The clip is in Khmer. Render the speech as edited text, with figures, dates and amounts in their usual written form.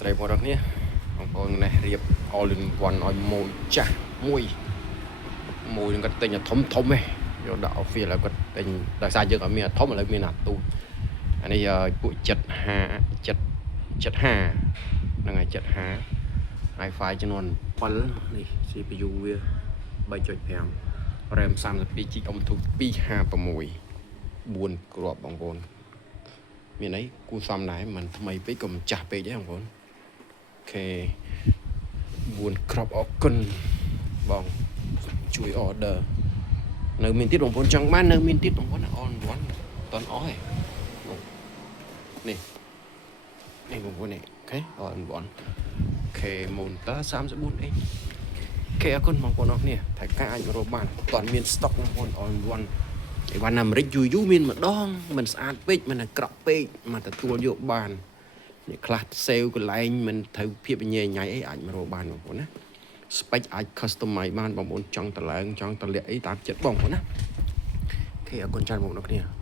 ស្រីបងប្អូននេះបងប្អូននេះរៀប all in one ឲ្យមួយចាស់មួយនឹងគាត់ទិញធំធំឯងយកដាក់ office ហើយគាត់ទិញដោយសារយើងអត់មានធំឥឡូវមានអាទូអានេះពួក75ហ្នឹងហើយ75 i5 ចំនួន7នេះ CPU វា 3.5 RAM 32GB អ៊ំធូ256 4គ្រាប់បងប្អូនមានអីគួរសមដែរមិនថ្មីពេកក៏មិនចាស់ពេកដែរបងប្អូនអូខេ4គ្រាប់អរគុណបងជួយ order នៅមានទៀតបងប្អូនចង់បាននៅមានទៀតបងប្អូន all in one តន់អស់ឯងនេះបងប្អូននេះអូខេ all in one អូខេ monitor 34 inch អូខេអរគុណបងប្អូនអរគ្នាតែការអាចរកបានតន់មាន stock បងប្អូន all in one អីវ៉ាន់អាមេរិកយូរមានម្ដងមិនស្អាតពេកមិនអាក្រក់ពេកមកទទួលយកបាននេះខ្លះសេវកន្លែងមិនត្រូវភាពញ៉ៃអីអាចមករកបានបងប្អូនណា spec អាច customize បានបងប្អូនចង់តឡើងចង់តលាក់អីតាមចិត្តបងប្អូនណាអូខេអរគុណច្រើនបងប្អូនគ្នា